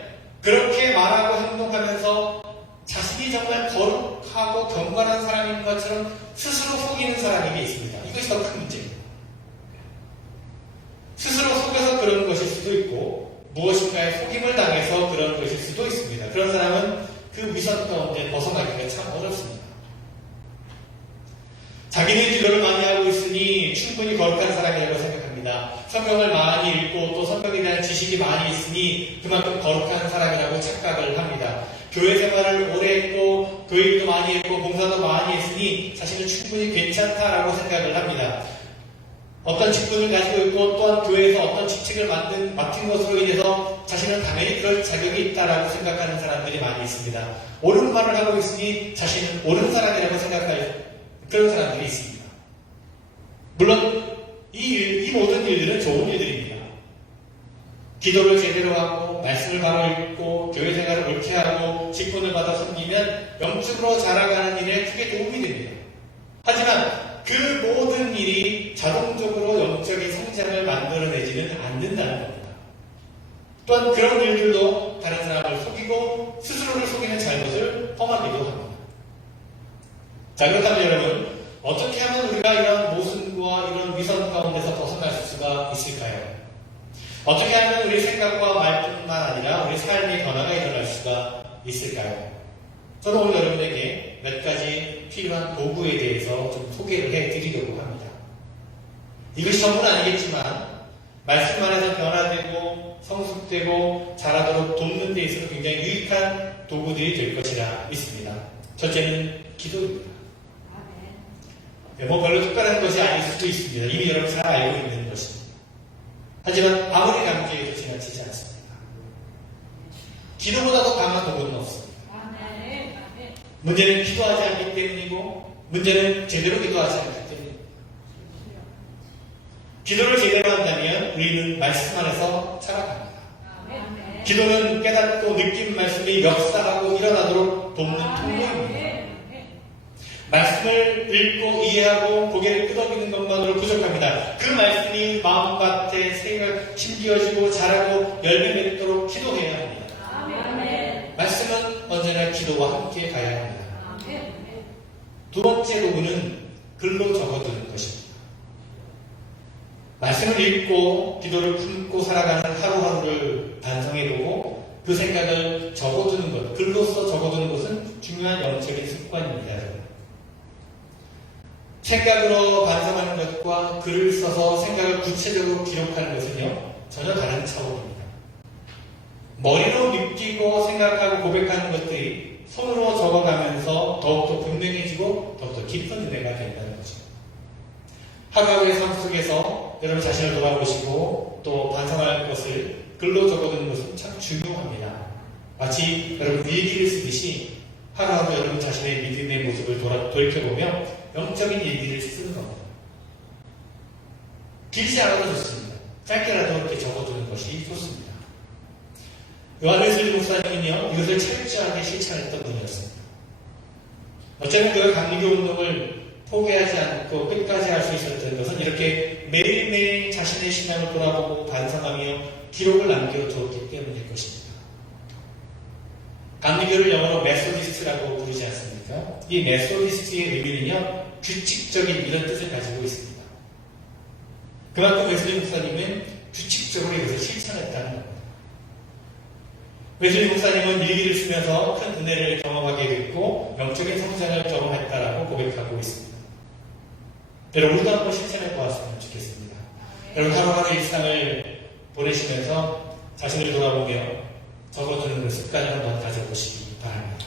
그렇게 말하고 행동하면서 자신이 정말 거룩하고 경건한 사람인 것처럼 스스로 속이는 사람에게 있습니다. 이것이 더 큰 문제입니다. 스스로 속여서 그런 것일 수도 있고 무엇인가에 속임을 당해서 그런 것일 수도 있습니다. 그런 사람은 그 위선 가운데 벗어나기가 참 어렵습니다. 자기는 기도를 많이 하고 있으니 충분히 거룩한 사람이라고 생각합니다. 성경을 많이 읽고 또 성경에 대한 지식이 많이 있으니 그만큼 거룩한 사람이라고 착각을 합니다. 교회 생활을 오래 했고 교회도 많이 했고 봉사도 많이 했으니 자신은 충분히 괜찮다라고 생각을 합니다. 어떤 직분을 가지고 있고 또한 교회에서 어떤 직책을 맡은 것으로 인해서 자신은 당연히 그럴 자격이 있다라고 생각하는 사람들이 많이 있습니다. 옳은 말을 하고 있으니 자신은 옳은 사람이라고 생각할 그런 사람들이 있습니다. 물론 이 모든 일들은 좋은 일들입니다. 기도를 제대로 하고 말씀을 바로 읽고 교회 생활을 옳게 하고 직분을 받아 섬기면 영적으로 자라가는 일에 크게 도움이 됩니다. 하지만 그 모든 일이 자동적으로 영적인 성장을 만들어내지는 않는다는 겁니다. 또한 그런 일들도 다른 사람을 속이고 스스로를 속이는 잘못을 범하기도 합니다. 자, 그렇다면 여러분, 어떻게 하면 우리가 이런 모순과 이런 위선 가운데서 벗어날 수가 있을까요? 어떻게 하면 우리 생각과 말뿐만 아니라 우리 삶의 변화가 일어날 수가 있을까요? 저는 오늘 여러분에게 몇 가지 필요한 도구에 대해서 좀 소개를 해드리려고 합니다. 이것이 전부는 아니겠지만 말씀 안에서 변화되고 성숙되고 자라도록 돕는 데 있어서 굉장히 유익한 도구들이 될 것이라 믿습니다. 첫째는 기도입니다. 뭐 별로 특별한 것이 아닐 수도 있습니다. 이미 여러분 잘 알고 있는 것입니다. 하지만 아무리 강조해도 지나치지 않습니다. 기도보다 더 강한 도구는 없습니다. 문제는 기도하지 않기 때문이고 문제는 제대로 기도하지 않기 때문입니다. 기도를 제대로 한다면 우리는 말씀 안에서 살아갑니다. 기도는 깨닫고 느낀 말씀이 역사하고 일어나도록 돕는 통로입니다. 말씀을 읽고 이해하고 고개를 끄덕이는 것만으로 부족합니다. 그 말씀이 마음밭에 새가 심기어지고 자라고 열매 맺도록 기도해야 합니다. 말씀은 언제나 기도와 함께 가야 합니다. 두 번째 도구는 글로 적어두는 것입니다. 말씀을 읽고 기도를 품고 살아가는 하루하루를 반성해보고 그 생각을 적어두는 것, 글로써 적어두는 것은 중요한 영적인 습관입니다. 생각으로 반성하는 것과 글을 써서 생각을 구체적으로 기록하는 것은요, 전혀 다른 차원입니다. 머리로 느끼고 생각하고 고백하는 것들이 손으로 적어가면서 더욱더 분명해지고 더욱더 깊은 은혜가 된다는 거죠. 하루하루의 삶 속에서 여러분 자신을 돌아보시고 또 반성할 것을 글로 적어두는 것은 참 중요합니다. 마치 여러분 일기를 쓰듯이 하루하루 여러분 자신의 믿음의 모습을 돌이켜보며 영적인 일기를 쓰는 겁니다. 길지 않아도 좋습니다. 짧게라도 이렇게 적어두는 것이 좋습니다. 요한 웨슬리 목사님은요, 이것을 철저하게 실천했던 분이었습니다. 어쩌면 그가 강리교 운동을 포기하지 않고 끝까지 할 수 있었던 것은 이렇게 매일매일 자신의 신앙을 돌아보고 반성하며 기록을 남겨두었기 때문일 것입니다. 강리교를 영어로 메소디스트라고 부르지 않습니까? 이 메소디스트의 의미는요, 규칙적인 이런 뜻을 가지고 있습니다. 그만큼 웨슬리 목사님은 규칙적으로 이것을 실천했다는 겁니다. 웨슬리 목사님은 일기를 쓰면서 큰 은혜를 경험하게 됐고 영적인 성장을 경험했다라고 고백하고 있습니다. 여러분, 우리도 한번 실천해 보았으면 좋겠습니다. 여러분, 하루하루 일상을 보내시면서 자신을 돌아보며 적어두는 그 습관을 한번 가져보시기 바랍니다.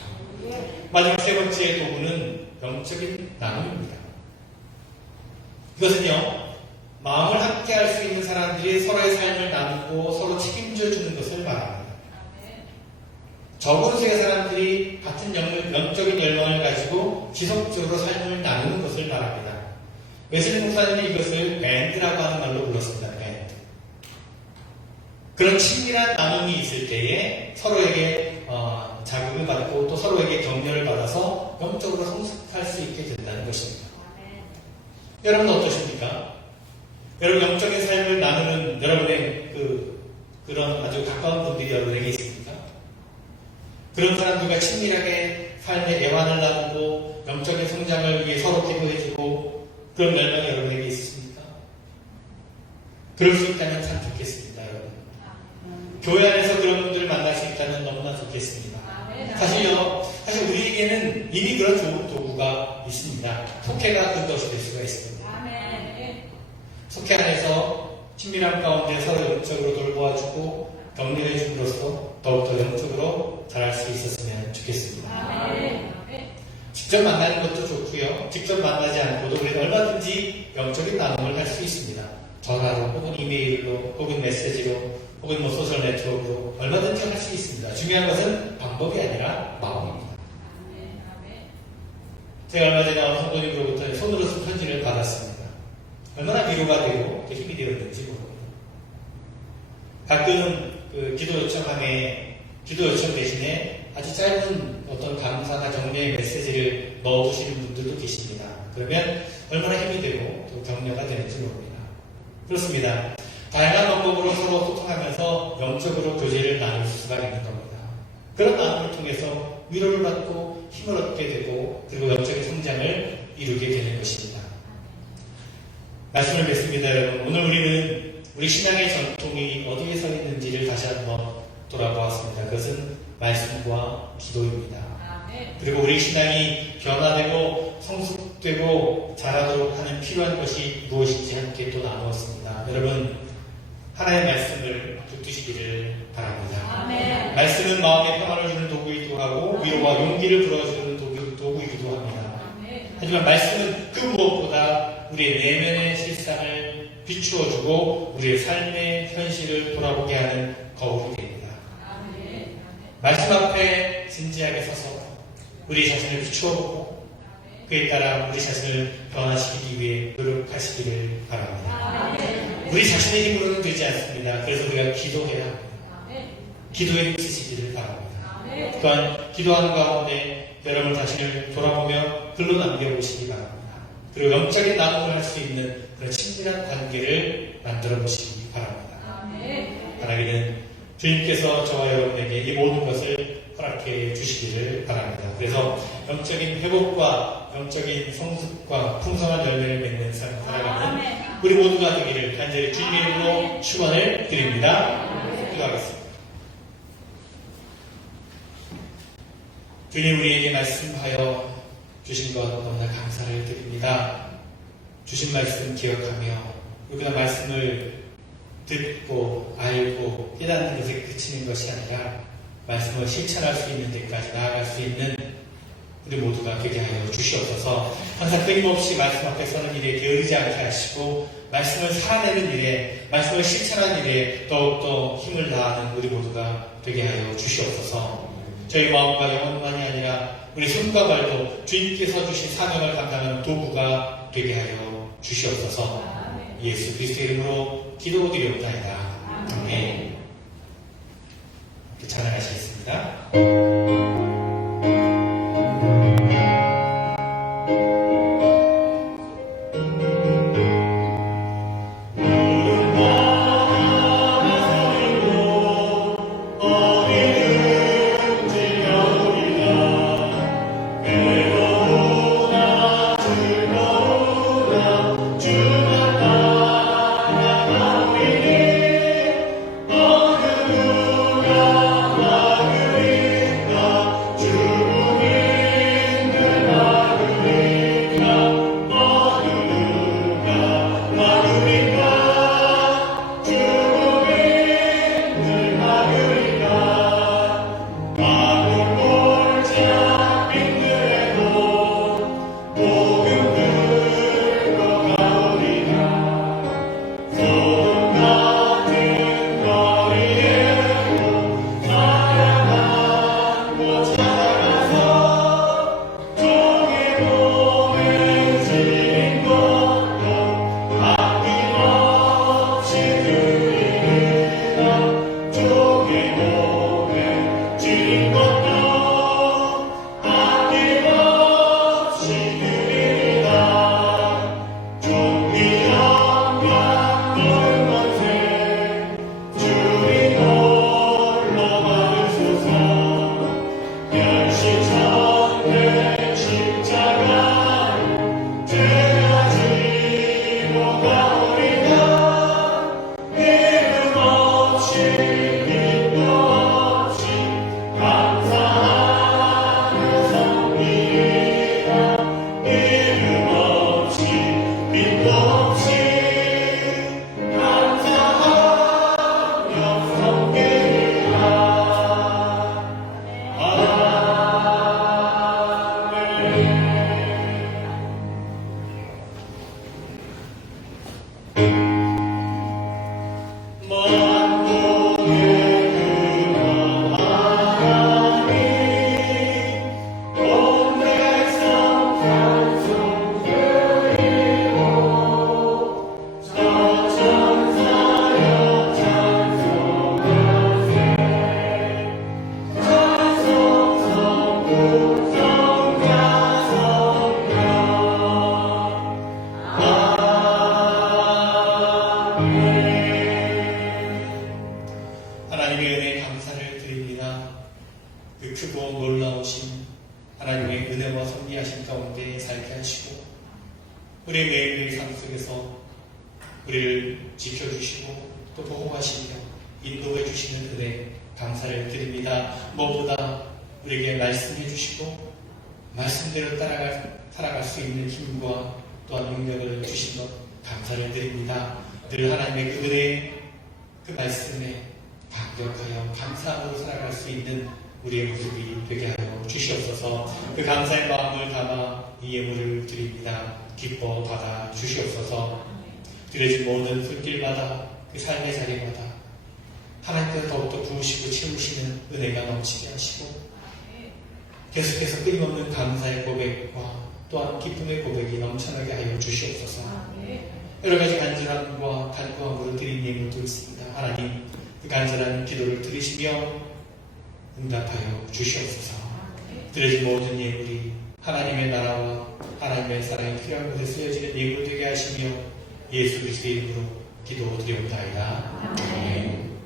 마지막 세 번째 도구는 영적인 나눔입니다. 이것은요, 마음을 함께 할 수 있는 사람들이 서로의 삶을 나누고 서로 책임져 주는 것을 말합니다. 적은 수의 사람들이 같은 영적인 열망을 가지고 지속적으로 삶을 나누는 것을 말합니다. 웨슬리 목사님은 이것을 밴드라고 하는 말로 불렀습니다. 밴드. 그런 친밀한 나눔이 있을 때에 서로에게 자극을 받고 또 서로에게 격려를 받아서 영적으로 성숙할 수 있게 된다는 것입니다. 여러분 어떠십니까? 여러분 영적인 삶을 나누는 여러분의 그런 아주 가까운 분들이 여러분에게 있습니까? 그런 사람들과 친밀하게 삶의 애환을 나누고 영적인 성장을 위해 서로 기도해주고 그런 열망이 여러분에게 있으십니까? 그럴 수 있다면 참 좋겠습니다, 여러분. 교회 안에서 그런 분들을 만날 수 있다면 너무나 좋겠습니다. 사실 우리에게는 이미 그런 좋은 도구가 있습니다. 속회가 그것이 될 수가 있습니다. 속회 안에서 친밀함 가운데 서로 영적으로 돌보아주고 격려해 줌으로써 더욱더 영적으로 자랄 수 있었으면 좋겠습니다. 직접 만나는 것도 좋고요. 직접 만나지 않고도 우리는 얼마든지 영적인 나눔을 할 수 있습니다. 전화로 혹은 이메일로 혹은 메시지로 혹은 소셜 네트워크로 얼마든지 할 수 있습니다. 중요한 것은 방법이 아니라 마음입니다. 제가 얼마 전에 어느 성도님으로부터 손으로 쓴 편지를 받았습니다. 얼마나 위로가 되고 또 힘이 되었는지 모릅니다. 가끔 기도 요청 대신에 아주 짧은 어떤 감사나 격려의 메시지를 넣어주시는 분들도 계십니다. 그러면 얼마나 힘이 되고 또 격려가 되는지 모릅니다. 그렇습니다. 다양한 방법으로 서로 소통하면서 영적으로 교제를 나눌 수가 있는 겁니다. 그런 나눔을 통해서 위로를 받고 힘을 얻게 되고 그리고 영적인 성장을 이루게 되는 것입니다. 말씀을 뵙습니다, 여러분. 오늘 우리는 우리 신앙의 전통이 어디에 서 있는지를 다시 한번 돌아보았습니다. 그것은 말씀과 기도입니다. 그리고 우리 신앙이 변화되고 성숙되고 자라도록 하는 필요한 것이 무엇인지 함께 또 나누었습니다. 여러분, 하나님의 말씀을 붙드시기를 바랍니다. 말씀은 마음에 평안을 주는 도구이기도 하고 위로와 용기를 불어주는 도구이기도 합니다. 하지만 말씀은 그 무엇보다 우리의 내면의 실상을 비추어주고 우리의 삶의 현실을 돌아보게 하는 거울이 됩니다. 말씀 앞에 진지하게 서서 우리 자신을 비추어보고 그에 따라 우리 자신을 변화시키기 위해 노력하시기를 바랍니다. 우리 자신의 힘으로는 되지 않습니다. 그래서 우리가 기도해야 합니다. 기도에 힘쓰시기를 바랍니다. 또한 기도하는 가운데 여러분 자신을 돌아보며 글로 남겨보시기 바랍니다. 그리고 영적인 나눔을 할 수 있는 그런 친밀한 관계를 만들어 보시기 바랍니다. 바라기는 주님께서 저와 여러분에게 이 모든 것을 허락해 주시기를 바랍니다. 그래서 영적인 회복과 영적인 성숙과 풍성한 열매를 맺는 삶을 살아가는 우리 모두가 되기를 간절히 주님의 이름으로 축원을 드립니다. 기도하겠습니다. 주님, 우리에게 말씀하여 주신 것 너무나 감사를 드립니다. 주신 말씀 기억하며 우리가 말씀을 듣고 알고 깨닫는 것에 그치는 것이 아니라 말씀을 실천할 수 있는 데까지 나아갈 수 있는 우리 모두가 되게 하여 주시옵소서. 항상 끊임없이 말씀 앞에 서는 일에 게으르지 않게 하시고 말씀을 살아내는 일에 말씀을 실천하는 일에 더욱더 힘을 다하는 우리 모두가 되게 하여 주시옵소서. 저희 마음과 영혼만이 아니라 우리 손과 발도 주님께서 주신 사명을 감당하는 도구가 되게 하여 주시옵소서. 예수 그리스도의 이름으로 기도드리옵나이다. 아멘. 찬양하시겠습니다. Oh 우리를 지켜주시고 또 보호하시며 인도해 주시는 은혜 감사를 드립니다. 무엇보다 우리에게 말씀해 주시고 말씀대로 살아갈 수 있는 힘과 또한 능력을 주신 것 감사를 드립니다. 늘 하나님의 그 은혜, 그 말씀에 감격하여 감사하고 살아갈 수 있는 우리의 모습이 되게 하여 주시옵소서. 그 감사의 마음을 담아 이 예물을 드립니다. 기뻐 받아 주시옵소서. 드려진 모든 손길마다 그 삶의 자리마다 하나님께서 더욱더 부으시고 채우시는 은혜가 넘치게 하시고 계속해서 끊임없는 감사의 고백과 또한 기쁨의 고백이 넘쳐나게 하여 주시옵소서. 여러 가지 간절함과 간구함으로 드린 예물도 있습니다. 하나님 그 간절한 기도를 들으시며 응답하여 주시옵소서. 드려진 모든 예물이 하나님의 나라와 하나님의 사랑이 필요한 곳에 쓰여지는 예물 되게 하시며 예수 그리스도의 이름으로 기도드리옵나이다. 아멘.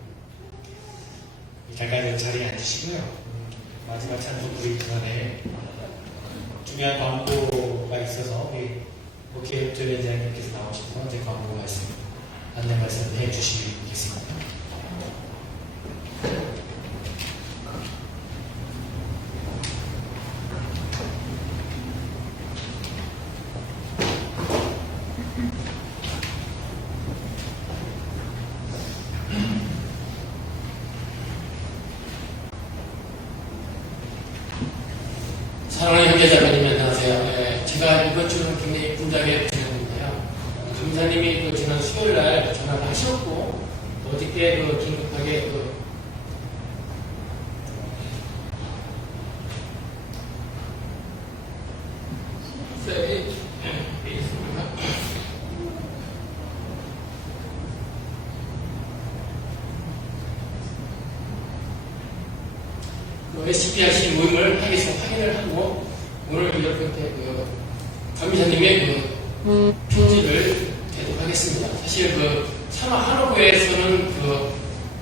잠깐 자리에 앉으시고요. 마지막 찬송 부르기 전에 중요한 광고가 있어서 우리 목회 전회장님께서 나오시면 제 광고 말씀 안내 말씀 해주시겠습니다. 사랑하는 형제 자매님 안녕하세요. 제가 이번 주는 굉장히 분주하게 진행합니다요. 감사님이 지난 수요일 날 전화를 하셨고 어저께 긴급하게 SPRC 모임을 하기 위해서 확인을 하고 오늘 이렇게 감사님의 편지를 대독하겠습니다. 사실 산하 한옥교회에서는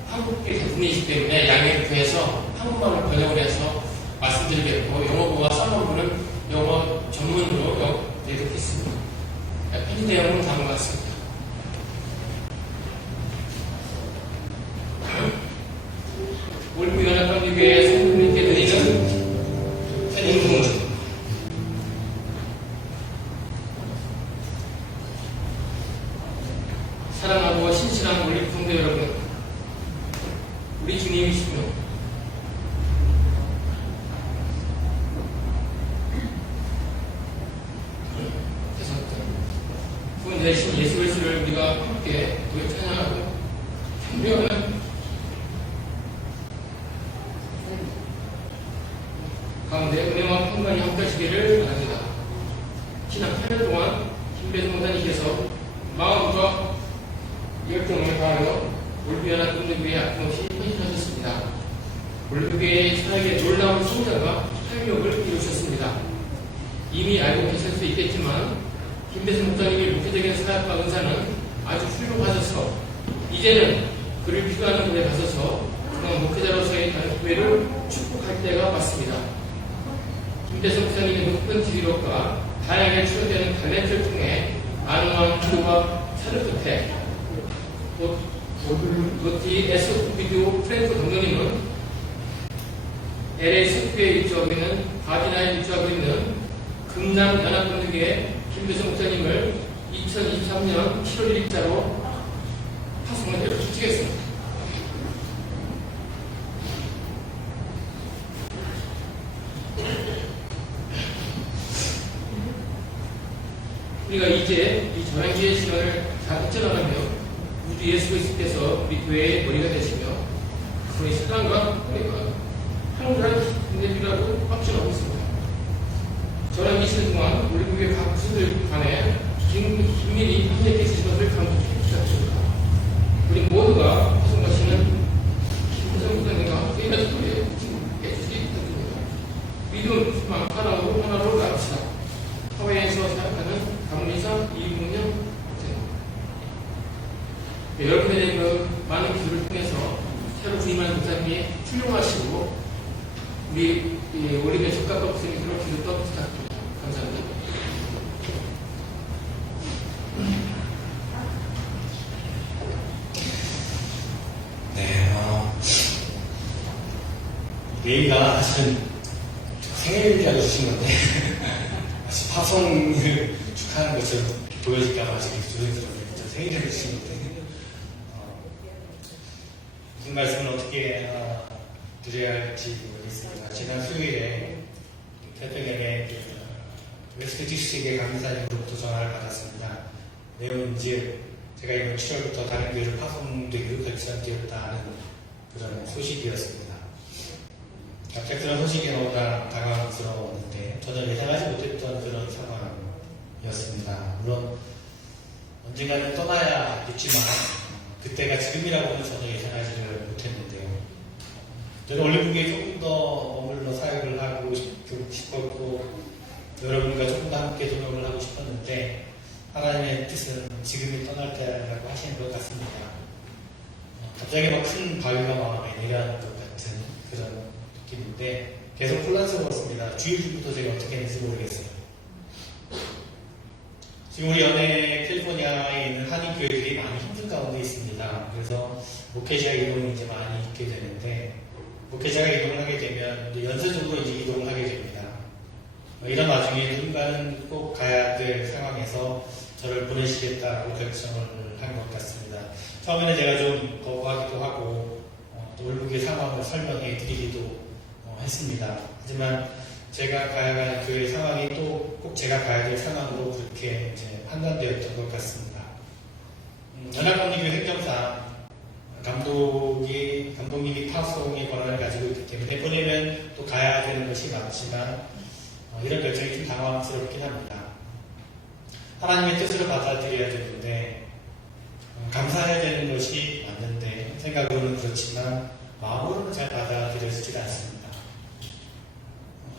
한국계 대부분이기 때문에 양해교회에서 한국말로 번역을 해서 말씀드리겠고 영어부와 썰머부는 영어 전문으로 대독했습니다. 편지 내용은 다음과 같습니다. 올림픽연합관리교회 성도님께 드리는 새딩 사랑하고 신실한 올림픽 성도 여러분, 우리 주님이시며 구원 대신 예수 그리스도를 우리가 함께 찬양하고 존경하는 가운데 은혜와 평강이 함께하시기를 바랍니다. 지난 8년 동안 김배동 목사님께서 마음과 열정을 다하여 올림픽연합 공동교회에 아낌없이 헌신하셨습니다. 올림픽교회의 사역에 놀라운 성장과 활력을 이루셨습니다. 이미 알고 계실 수 있겠지만 김배동 목사님의 목회적인 사역과 은사는 아주 훌륭하셔서 이제는 그를 필요하는 곳에 가셔서 그런 목회자로서의 교회를 축복할 때가 왔습니다. 김대성 목사님의 높은 지휘력과 다양하게 출연되는 탤런트를 통해 아름다운 기도와 사를 끝에 로티 비디오 프랭크 감독님은 LA 석교에 입주하고 있는 바지나에 입주하고 있는 금남연합공동교회 김대성 목사님을 2023년 7월 1일자로 파송을 해주시겠습니다. 우리가 이제 이 전환기의 시간을 잘 헤쳐나가며 우주 예수 그리스도께서 우리 교회의 머리가 되시며 그의 사랑과 은혜가 항상 은혜라고 확신하고 있습니다. 전환기 시간 동안 우리 교회 각 부서들 간에 긴밀히 함께 계신 것을 감독해 주셨습니다. 우리 모두가 파송하시는 김성 목사님과 함께 해주시기 부탁드립니다. 믿음, 소망, 하나로 나갑시다. 하와이에서 사역하는 감리사 이문영 여러분의 많은 기도를 통해서 새로 부임한 목사님이 훌륭하시고 우리 올림의 적합 목사님으로 기도 또 부탁드립니다. 감사합니다. 메일가 사실은 생일이라고 주신 건데 마치 파송을 축하하는 것처럼 보여질까봐 아직 조심스럽게 생일을 주신 건데 무슨 말씀을 어떻게 드려야 할지 모르겠습니다. 지난 수요일에 태평양의 웨스트 디스트릭의 강사님으로부터 전화를 받았습니다. 내용인지 제가 이번 7월부터 다른 교회를 파송되기로 결정되었다는 그런 소식이었습니다. 갑작스러운 소식이 너무나 당황스러웠는데 전혀 예상하지 못했던 그런 상황이었습니다. 물론 언젠가는 떠나야겠지만 그때가 지금이라고는 전혀 예상하지를 못했는데요. 저는 올림픽에 조금 더 머물러 사역을 하고 싶었고 여러분과 조금 더 함께 동역을 하고 싶었는데 하나님의 뜻은 지금이 떠날 때라고 하시는 것 같습니다. 갑자기 막 큰 바위가 마음에 내려앉는 것 같은 그런 느낌인데 계속 혼란스러웠습니다. 주일부터 제가 어떻게 했는지 모르겠어요. 지금 우리 연해 캘리포니아에 있는 한인교회들이 많이 힘든 가운데 있습니다. 그래서 목회자 이동이 이제 많이 있게 되는데 목회자가 이동을 하게 되면 연쇄적으로 이제 이동을 하게 됩니다. 이런 와중에 누군가는 꼭 가야 될 상황에서 저를 보내시겠다고 결정을 한 것 같습니다. 처음에는 제가 좀 거부하기도 하고 또 올북의 상황을 설명해 드리기도 했습니다. 하지만 제가 가야 할 교회 상황이 또 꼭 제가 가야 될 상황으로 그렇게 이제 판단되었던 것 같습니다. 연합감리교회 행정상 감독님이 파송의 권한을 가지고 있기 때문에 보내면 또 가야 되는 것이 맞지만 이런 결정이 좀 당황스럽긴 합니다. 하나님의 뜻으로 받아들여야 되는데 감사해야 되는 것이 맞는데 생각으로는 그렇지만 마음으로는 잘 받아들여지지 않습니다.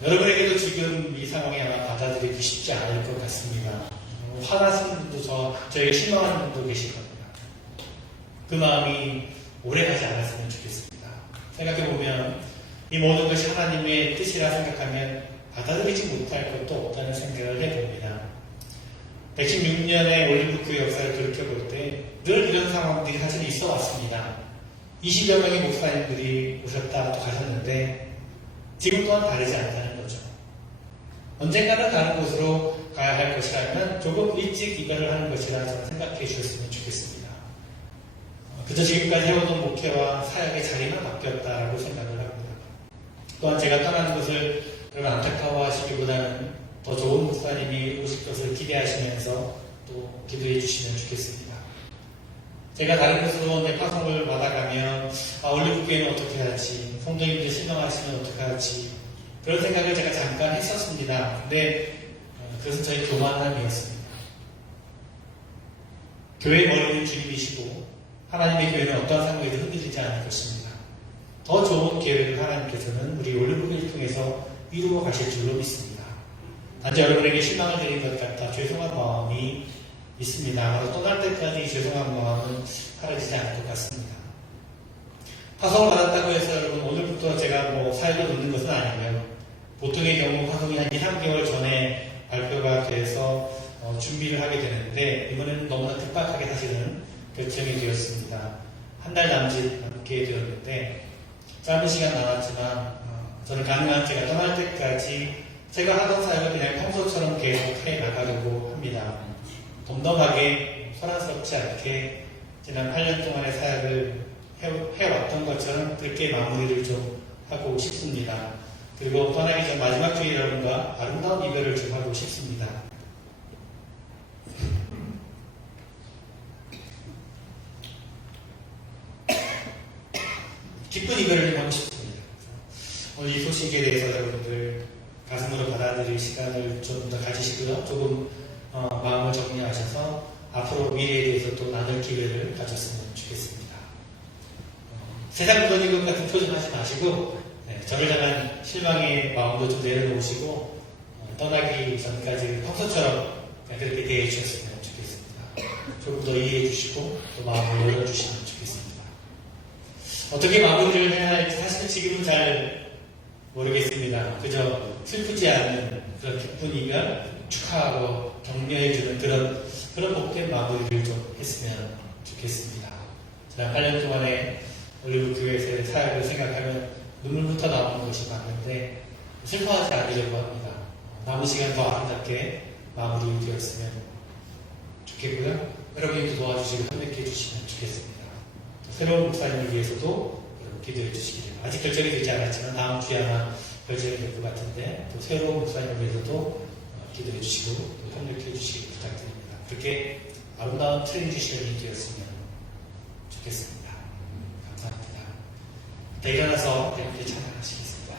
여러분에게도 지금 이 상황에 아마 받아들이기 쉽지 않을 것 같습니다. 화나신 분도 저에게 실망하는 분도 계실 겁니다. 그 마음이 오래 가지 않았으면 좋겠습니다. 생각해보면 이 모든 것이 하나님의 뜻이라 생각하면 받아들이지 못할 것도 없다는 생각을 해봅니다. 116년의 올림픽 역사를 돌이켜볼 때 늘 이런 상황들이 사실 있어 왔습니다. 20여 명의 목사님들이 오셨다 또 가셨는데 지금 또한 다르지 않다는 거죠. 언젠가는 다른 곳으로 가야 할 것이라면 조금 일찍 이별을 하는 것이라 저는 생각해 주셨으면 좋겠습니다. 그저 지금까지 해오던 목회와 사역의 자리만 바뀌었다라고 생각을 합니다. 또한 제가 떠나는 것을 여러분 안타까워하시기보다는 더 좋은 목사님이 오실 것을 기대하시면서 또 기도해 주시면 좋겠습니다. 제가 다른 곳으로 내 파송을 받아가면 올림픽교회는 어떻게 하지? 성도님들 실망하시면 어떻게 하지? 그런 생각을 제가 잠깐 했었습니다. 근데 그것은 저희 교만함이었습니다. 교회의 머리는 주님이시고 하나님의 교회는 어떠한 상황에도 흔들리지 않을 것입니다. 더 좋은 계획을 하나님께서는 우리 올림픽을 통해서 이루어 가실 줄로 믿습니다. 단지 여러분에게 실망을 드린 것 같아 죄송한 마음이 있습니다. 떠날 때까지 죄송한 마음은 사라지지 않을 것 같습니다. 파송을 받았다고 해서 여러분 오늘부터 제가 사역을 놓는 것은 아니고요. 보통의 경우 파송이 한 2, 3개월 전에 발표가 돼서 준비를 하게 되는데 이번에는 너무나 급박하게 사실은 결정이 되었습니다. 한 달 남짓 남게 되었는데 짧은 시간 남았지만 저는 가능한 제가 떠날 때까지 제가 하던 사역을 그냥 평소처럼 계속 해 나가려고 합니다. 덤덤하게 소란스럽지 않게 지난 8년 동안의 사역을 해왔던 것처럼 그렇게 마무리를 좀 하고 싶습니다. 그리고 떠나기 전 마지막 주에 여러분과 아름다운 이별을 좀 하고 싶습니다. 기쁜 이별을 하고 싶습니다. 오늘 이 소식에 대해서 여러분들 가슴으로 받아들일 시간을 좀 더 가지시고요. 조금 마음을 정리하셔서 앞으로 미래에 대해서 또 나눌 기회를 가졌으면 좋겠습니다. 세상 무너진 것 같은 표정 하지 마시고 저를 향한 실망의 마음도 좀 내려놓으시고 떠나기 전까지 평소처럼 그렇게 대해 주셨으면 좋겠습니다. 조금 더 이해해 주시고 또 마음을 열어주시면 좋겠습니다. 어떻게 마무리를 해야 할지 사실 지금은 잘 모르겠습니다. 그저 슬프지 않은 그런 기쁨이면 축하하고 격려해주는 그런 복된 마무리를 좀 했으면 좋겠습니다. 지난 8년 동안에 올리브 교회에서의 사역을 생각하면 눈물부터 나오는 것이 맞는데 슬퍼하지 않으려고 합니다. 남은 시간 더 아름답게 마무리되었으면 좋겠고요. 여러분이 도와주시고 협력해 주시면 좋겠습니다. 새로운 목사님을 위해서도 기도해 주시기를. 아직 결정이 되지 않았지만 다음 주에 아마 결정이 될 것 같은데 또 새로운 목사님을 위해서도 기도해 주시고 또 협력해 주시기 부탁드립니다. 그렇게 아름다운 트랜지션이 되었으면 좋겠습니다. 감사합니다. 네, 일어나서 함께 찬양하시겠습니다.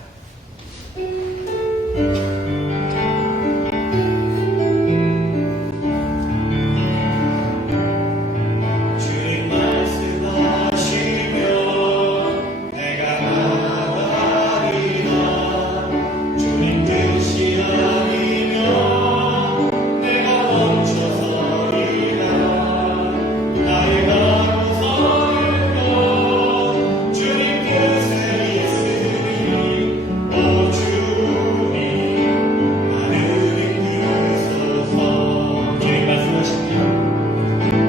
주님 말씀하시면 내가 나가리라. 주님 뜻이 아니면 내가 멈춰서리라. 나의 가로서는 것 주님 뜻에 있으니 오 주님 나를 이끄소서. 주님 말씀하시면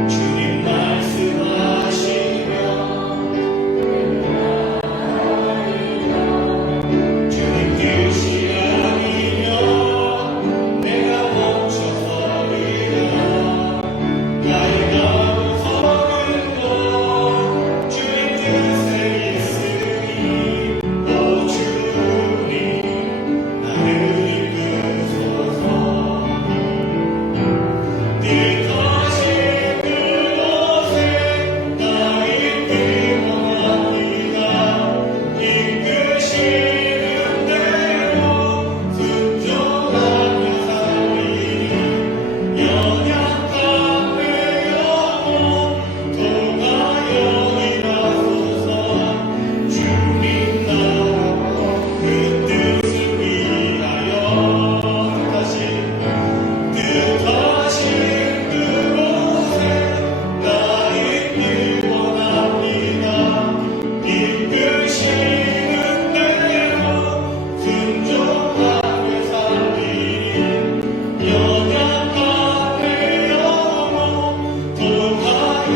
주님 말씀하시면 주님 뜻이 아니면 내가 멈춰서리라. 나의 가로서는 것 주님 뜻에 있으니 오 주님 나를 이끄소서. 뜻하신 그곳에 나 있기 원합니다. 이끄시는 대로 순종하며 살리니 연약한 내 영혼 통하여 일하소서. 주님 나라와 그 뜻을 위하여 뜻하신 그곳에 나 있길 원합니다. 이끄시는 대로 순종하며 살리니 연약한 내 영혼 통하여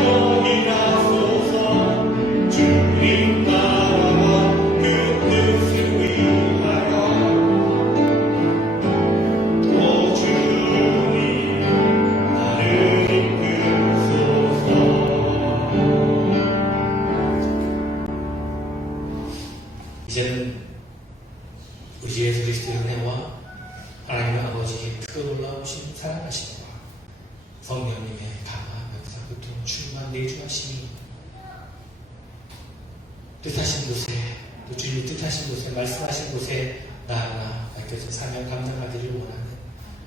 일하소서. 주님 나라와 그 뜻을 위하여 오 주님 나를 이끄소서. 이제는 우리 주 예수 그리스도의 은혜와 하나님 아버지의 크고 놀라우신 사랑하심과 성령님의 강한 역사 교통 충만 내주하심이 뜻하신 곳에 또 주님이 뜻하신 곳에 말씀하신 곳에 나아가 밝혀진 사명 감당하기를 원하는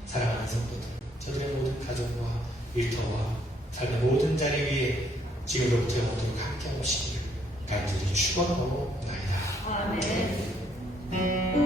사랑하는 성도들, 저들의 모든 가족과 일터와 삶의 모든 자리 위에 지금부터 영원토록 함께하고 시기를 간절히 축원하고 나이다. 아멘.